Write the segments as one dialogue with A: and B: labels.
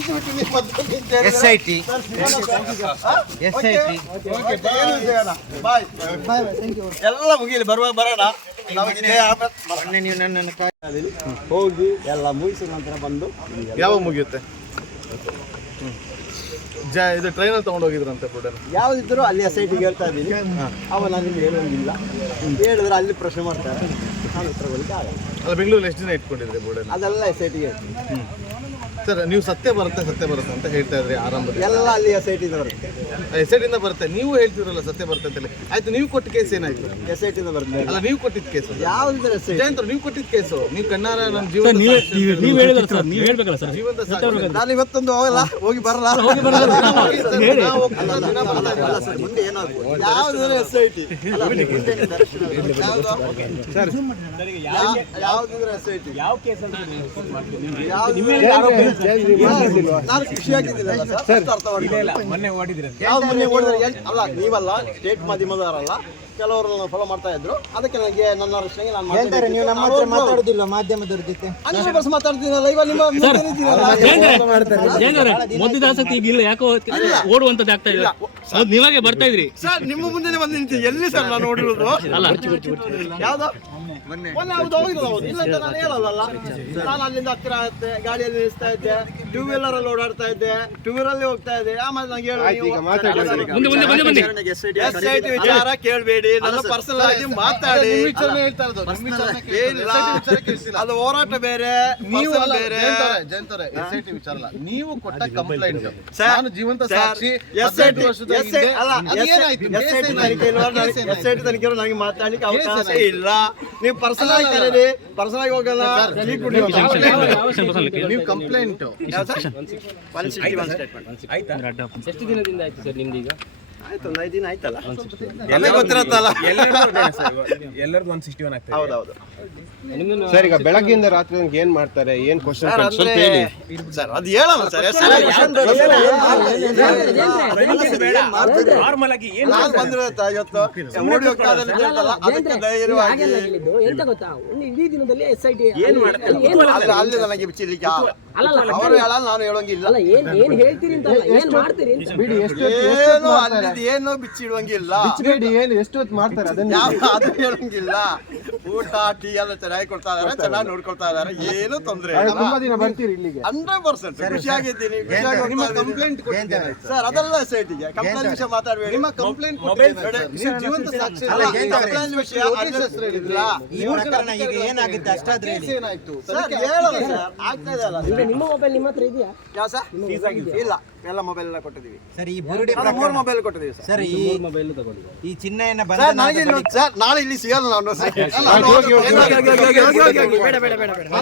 A: SIT
B: ಎಲ್ಲ ಮುಗಿಲಿ ಬರುವಾಗ ಬರೋಣ.
A: ಮೊನ್ನೆ ನೀವು ನನ್ನನ್ನು
B: ಹೋಗಿ ಎಲ್ಲ ಮುಗಿಸಿದ ನಂತರ ಬಂದು
C: ಯಾವಾಗ ಮುಗಿಯುತ್ತೆ? ಇದು ಟ್ರೈನಲ್ಲಿ ತೊಗೊಂಡು ಹೋಗಿದ್ರಂತೆ ಫುಡ್
B: ಯಾವುದಿದ್ರು ಅಲ್ಲಿ SITಗೆ ಹೇಳ್ತಾ ಇದ್ದೀನಿ. ಅವ ನಾನು ನಿಮ್ಗೆ ಹೇಳೋಂಗಿಲ್ಲ, ಹೇಳಿದ್ರೆ ಅಲ್ಲಿ ಪ್ರಶ್ನೆ ಮಾಡ್ತಾರೆ, ನಾನು ಉತ್ತರ ಕೊಡಲಿಕ್ಕೆ ಆಗಲ್ಲ.
C: ಅಲ್ಲ, ಬೆಂಗಳೂರಲ್ಲಿ ಎಷ್ಟು ದಿನ ಇಟ್ಕೊಂಡಿದ್ರಿ ಬೋರ್ಡನ್ನು?
B: ಅದೆಲ್ಲ SITಗೆ
C: ಸರ್, ನೀವು ಸತ್ಯ ಬರುತ್ತೆ ಅಂತ ಹೇಳ್ತಾ ಇದ್ರಿ ಆರಂಭದಲ್ಲಿ.
B: ಎಲ್ಲ ಅಲ್ಲಿ SITಯಿಂದ ಬರುತ್ತೆ.
C: SITಯಿಂದ ಬರುತ್ತೆ, ನೀವು ಹೇಳ್ತಿದ್ರಲ್ಲ ಸತ್ಯ ಬರುತ್ತೆ ಅಂತೇಳಿ. ಆಯ್ತು, ನೀವು ಕೊಟ್ಟ ಕೇಸ್ ಏನಾಯ್ತು?
B: SITಯಿಂದ ಬರುತ್ತೆ.
C: ಅಲ್ಲ, ನೀವು ಕೊಟ್ಟಿದ್ದ ಕೇಸು
B: ಯಾವುದಿದ್ರೆ SIT
C: ಜಯಂತ್ರ, ನೀವು ಕೊಟ್ಟಿದ್ದ ಕೇಸು, ನೀವು ಕಣ್ಣಾರ ನಮ್ಮ ಜೀವನ
B: ನಾನು ಇವತ್ತೊಂದು ಹೋಗಿ ಬರಲ್ಲ. ಮುಂದೆ ಏನಾಗ್ಬೋದು? ಯಾವುದಿದ್ರೆ SIT ಯಾವುದಿದ್ರೆ SIT ಯಾವ ಕೇಸ್ ನಾನು ಖುಷಿಯಾಗಿದ್ದೀನಲ್ಲ ಸರ್, ಅರ್ಥ ಮಾಡಿಲ್ಲ. ಮೊನ್ನೆ ಓಡಿದ್ರೆ ಅಲ್ಲ, ನೀವಲ್ಲ, ಸ್ಟೇಟ್ ಮಾಧ್ಯಮದವರಲ್ಲ, ಕೆಲವರು ಫಾಲೋ ಮಾಡ್ತಾ ಇದ್ರು. ಅದಕ್ಕೆ ನನಗೆ ನನ್ನ ರಕ್ಷಣೆಗೆ ನಾನು
A: ನೀವು ನಮ್ಮ ಹತ್ರ ಮಾತಾಡೋದಿಲ್ಲ ಮಾಧ್ಯಮದವ್ರ ಜೊತೆ?
B: ಮಾತಾಡ್ತೀನಲ್ಲ, ಇವಾಗ ನಿಮ್ಮ
D: ಮೊದಲ ಆಸಕ್ತಿ ಈಗ ಇಲ್ಲ, ಯಾಕೋ ಓಡುವಂತದ್ದು ಆಗ್ತಾ ಇಲ್ಲ. ನೀವಾಗೆ ಬರ್ತಾ ಇದ್ರಿ
B: ಸರ್, ನಿಮ್ಮ ಮುಂದೆ ಬಂದು ನಿಂತಿದ್ದೆ. ಎಲ್ಲಿ ಸರ್ ನಾನು ಓಡಿರೋದು? ಯಾವ್ದು ಮೊನ್ನೆ ಹೌದು ಹೋಗಿರೋದು. ಹೌದು, ಇಲ್ಲ ಅಂತ ನಾನು ಹೇಳಲ್ಲ. ನಾನು ಅಲ್ಲಿಂದ ಹತ್ತಿರ ಆಗುತ್ತೆ, ಗಾಡಿಯಲ್ಲಿ ನಿಲ್ಲಿಸ್ತಾ ಇದ್ದೆ, ಟೂ ವೀಲರ್ ಅಲ್ಲಿ ಓಡಾಡ್ತಾ ಇದ್ದೆ, ಟೂ ವೀಲರ್ ಅಲ್ಲಿ ಹೋಗ್ತಾ ಇದ್ದೆ. ಆಮೇಲೆ ನಂಗೆ SIT ವಿಚಾರ ಕೇಳಬೇಡಿ, ನನ್ನ ಪರ್ಸನಲ್ ಆಗಿ ಮಾತಾಡಿ. ಅದು ಹೋರಾಟ ಬೇರೆ, ನೀವು ಬೇರೆ.
C: SIT ವಿಚಾರ ಅಲ್ಲ, ನೀವು ಕೊಟ್ಟ ಕಂಪ್ಲೇಂಟ್.
B: ನಾನು
C: ಜೀವಂತ ಸಾಕ್ಷಿ.
B: SIT ತನಿಖೆಯವರು ನನಗೆ ಮಾತಾಡ್ಲಿಕ್ಕೆ ಅವಕಾಶ ಇಲ್ಲ. ನೀವು ಪರ್ಸನಲ್ ಆಗಿ ಕರೀರಿ, ಪರ್ಸನಲ್ ಆಗಿ ಹೋಗಲ್ಲ.
C: ನೀವು ಕಂಪ್ಲೇಂಟ್
D: ಎಷ್ಟು ದಿನದಿಂದ ಆಯ್ತು ಸರ್ ನಿಮ್ದು? ಈಗ
B: ಆಯ್ತು, 5 ದಿನ ಆಯ್ತಲ್ಲ.
C: ಗೊತ್ತಿರತ್ತಲ್ಲ,
E: ಎಲ್ಲರದ್ದು 161 ಆಗ್ತದೆ.
B: ಹೌದೌದು
E: ಸರ್, ಈಗ ಬೆಳಗ್ಗೆಯಿಂದ ರಾತ್ರಿ ಏನ್ ಮಾಡ್ತಾರೆ, ಏನ್ ಕ್ವಶನ್
B: ಸರ್, ಅದು ಹೇಳಲ್ಲ ಸರ್.
E: ನಾರ್ಮಲ್ ಆಗಿ ಏನ್
B: ನಾನು ಬಂದಿರುತ್ತೆ ಇವತ್ತು ಓಡಿ ಹೋಗ್ತಾ ಇದ್ದಾರೆ ಅಂತ ಹೇಳ್ತಲ್ಲ, ಅದಕ್ಕೆ ಧೈರ್ಯವಾಗಿ
F: ಎಂತ ಗೊತ್ತಾ, ಒಂದು ಇಡೀ ದಿನದಲ್ಲಿ SIT
B: ಅಲ್ಲಿ ನನಗೆ ಬಿಚ್ಚಲಿಕ್ಕೆ ಅವರು ಹೇಳಲ್ಲ, ನಾನು ಹೇಳೋಂಗಿಲ್ಲ.
F: ಅಲ್ಲ, ಏನ್ ಹೇಳ್ತೀರಿ ಅಂತ ಅಲ್ಲ, ಏನ್ ಮಾಡ್ತೀರಿ ಅಂತ
B: ಬಿಡಿ. ಏನು ಅಲ್ಲಿ ಏನು ಬಿಚ್ಚಿಡುವಂಗಿಲ್ಲ,
E: ಎಷ್ಟು ಹೊತ್ತು ಮಾಡ್ತಾರೆ
B: ಅದು ಹೇಳಂಗಿಲ್ಲ. ಊಟ ಟೀ ಎಲ್ಲ ಚೆನ್ನಾಗಿ ಕೊಡ್ತಾ ಇದಾರೆ, ಚೆನ್ನಾಗಿ ನೋಡ್ಕೊಳ್ತಾ ಇದಾರೆ, ಏನು ತೊಂದ್ರೆ ಇಲ್ಲ.
E: ತುಂಬಾ ದಿನ ಬರ್ತೀರಿ ಇಲ್ಲಿಗೆ?
B: 100% ಖುಷಿಯಾಗಿದ್ದೀನಿ.
C: ಕಂಪ್ಲೇಂಟ್
B: ಸರ್, ಅದೆಲ್ಲ SITಗೆ ಕಂಪ್ಲೇಂಟ್ ವಿಷಯ ಮಾತಾಡಬೇಡಿ.
C: ನಿಮ್ಮ ಕಂಪ್ಲೇಂಟ್ ಜೀವಂತ ಸಾಕ್ಷಿ
B: ಕಂಪ್ಲೇಂಟ್ ವಿಷಯ
A: ಈ ಪ್ರಕರಣ ಈಗ ಏನಾಗುತ್ತೆ ಅಷ್ಟಾದ್ರೆ
C: ಏನಾಯ್ತು?
B: ಸರ್ ಹೇಳಲ್ಲ ಸರ್, ಆಗ್ತಾ ಇದೆ ಅಲ್ಲ.
F: ನಿಮ್ಮ ಮೊಬೈಲ್ ನಿಮ್ಮ ಹತ್ರ ಇದೆಯಾ?
B: ಯಾವ ಸರ್? ಇಲ್ಲ, ಎಲ್ಲ ಮೊಬೈಲ್ ಎಲ್ಲ ಕೊಟ್ಟಿದ್ದೀವಿ
A: ಸರ್. ಈ ಬುರುಡೆ
B: 3 ಮೊಬೈಲ್ ಕೊಟ್ಟಿದ್ದೀವಿ ಸರ್.
A: ಈ ಮೊಬೈಲ್ ತಗೊಳ್ಳಿ. ಈ ಚಿನ್ನಯನ್ನ
B: ಸರ್, ನನಗೆ ಸರ್ ನಾಳೆ ಇಲ್ಲಿ ಸಿಗಲ್ಲ ನಾನು. ಬೇಡ ಬೇಡ ಬೇಡ ಬೇಡ,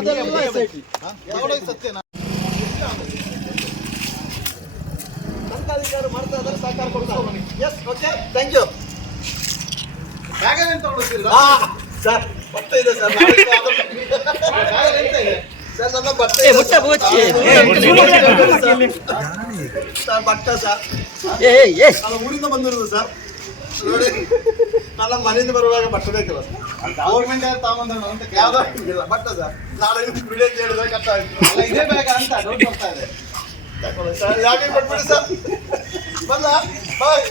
B: ಸರ್ಕಾರಿಕರು ಮಾಡ್ತಾ ಇದ್ದಾರೆ, ಸಹಕಾರ ಕೊಡ್ತಾರೆ. Yes, okay, thank you. Sir, ಬಟ್ಟೆ ಇದೆ ಸರ್, ಸರ್ ನನ್ನ ಬಟ್ಟೆ ಸರ್, ಬಟ್ಟೆ ಸರ್, ನಾನು ಊರಿಂದ ಬಂದಿರೋದು ಸರ್. ನೋಡಿ, ನನ್ನ ಮನೆಯಿಂದ ಬರುವಾಗ ಬಟ್ಟೆ ಬೇಕಿಲ್ಲ ಸರ್. ಗೌರ್ಮೆಂಟ್ ಯಾವ್ದೋ ಇಲ್ಲ ಬಟ್ಟೆ ಸರ್. ನಾಳೆ ವಿಲೇಜ್ ಹೇಳಿದ್ರೆ ಕಷ್ಟ ಆಯ್ತು. ಇದೇ ಬೇಗ ಅಂತ ಡೌಟ್ ಬರ್ತಾ ಇದೆ ಸರ್. ಯಾಕೆ ಕೊಟ್ಬಿಡಿ ಸರ್. ಬಂದ ಬಾಯ್.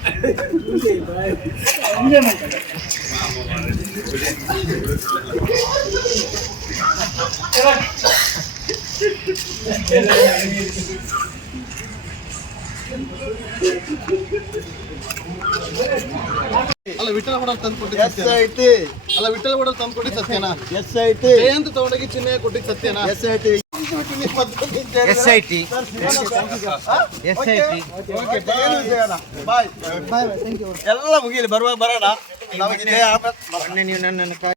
C: ಅಲ್ಲ, ವಿಠಲ ಕೂಡ ತಂದು ಕೊಟ್ಟಿದ್ದು
B: SIT.
C: ಅಲ್ಲ, ವಿಠಲ ಕೂಡ ತಂದು ಕೊಟ್ಟಿದ್ದು ಸತ್ಯನಾ?
B: SIT
C: ಜಯಂತ ತಗೊಂಡೋಗಿ ಚಿನ್ನ ಕೊಟ್ಟಿದ್ದು ಸತ್ಯನಾ?
B: SIT ಬಾಯ್. ಎಲ್ಲ ಮುಗಿಲಿ ಬರುವಾಗ ಬರೋಣ.
A: ಮೊನ್ನೆ ನೀವು ನನ್ನನ್ನು